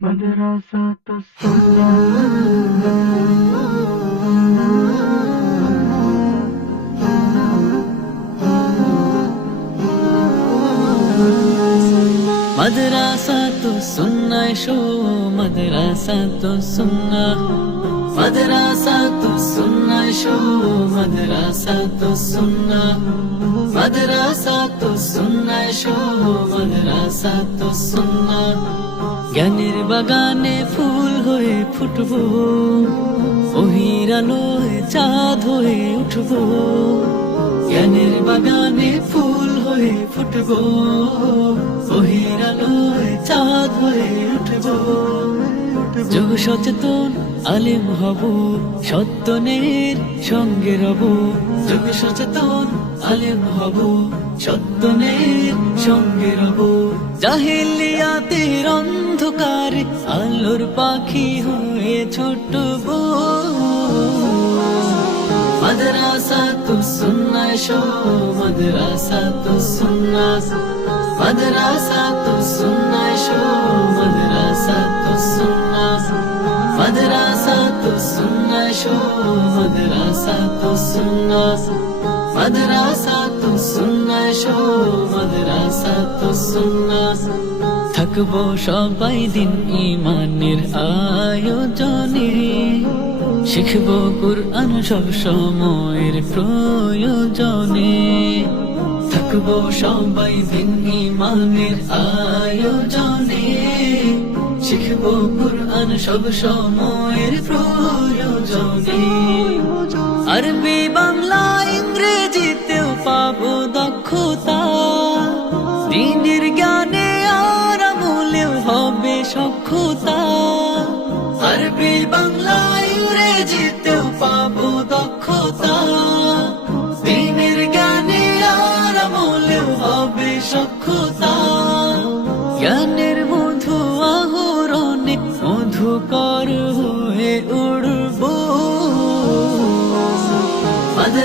মাদ্রাসা মাদ্রাসা তো সুন্না শো মাদ্রাসা তো সুন্না মাদ্রাসা তো সুন্না শো মাদ্রাসা তো সুন্না মাদ্রাসা তো সুন্না শো মাদ্রাসা তো সুন্না জ্ঞানের বাগানে ফুল হয়ে ফুটবো ওহির আলোয় চাঁদ হয়ে উঠবো। জ্ঞানের বাগানে ফুল হয়ে ফুটব ওহির আলোয় চাঁদ হয়ে উঠবো। যোগ সচেতন আলিম হব সত্যনের সঙ্গে রব। যোগ সচেতন আলিম হব সত্যনের সঙ্গে রব। জাহিলিয়াতের অন্ধকার আলোর পাখি হয়ে ছুটবো। মাদ্রাসা তো সুন্না শো মাদ্রাসা তো সুন্না মাদ্রাসা তো সুন্না শো মাদ্রাসা তো সুন্না মাদ্রাসা তো সুন্না শো মাদ্রাসা তো সুন্না থাকব সবাই দিন ইমানের আয়োজনে। শিখব কুরআন সব সময়ের প্রয়োজনে। থাকব সবাই দিন ইমানের আয়োজনে। শিখব কুরআন সব সময়ের প্রয়োজনে। আরবি বাংলা ইংরেজিতেও পাবো দক্ষতা। দিনের জ্ঞানে আর আমলেও হবে সক্ষতা। আরবি বাংলা ইংরেজিতেও পাবো দক্ষতা। দিনের জ্ঞানে আর আমলেও হবে সক্ষতা। জ্ঞানের মধু আহরণে মধুকর হয়ে উড়ব।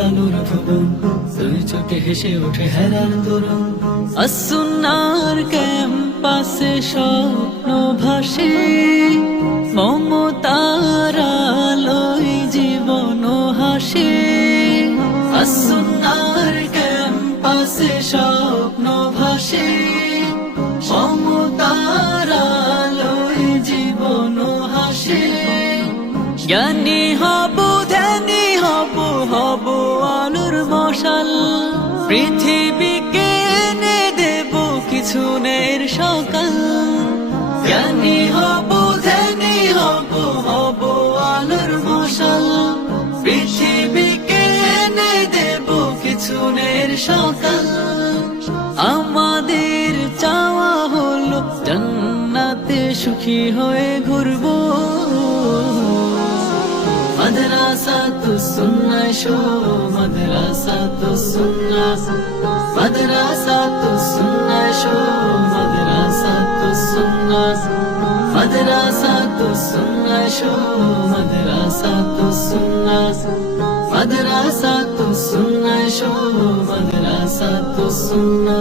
আলোর চোখে হেসে ওঠে হেরার তরুণ ক্যাম্পাসে স্বপ্ন ভাসে মমতার জীবন হাসে আসুনার ক্যাম্পাসে স্বপ্ন ভাসে জীবন হাসে জ্ঞানী হব মশাল পৃথিবীকে এনে দেব কিছু সকাল। জ্ঞানী হব, ধ্যানী হব হব আলোর মশাল। পৃথিবীকে এনে দেব কিছু নের সকাল। আমাদের চাওয়া হলো জান্নাতে সুখী হয়ে ঘুরবো। সুন্না শো মাদ্রাসা তো সুন্না মাদ্রাসা তো সুন্না শো মাদ্রাসা তো সুন্না মাদ্রাসা তো সুন্না শো মাদ্রাসা তো সুন্না মাদ্রাসা তো সুন্না শো মাদ্রাসা তো সুন্না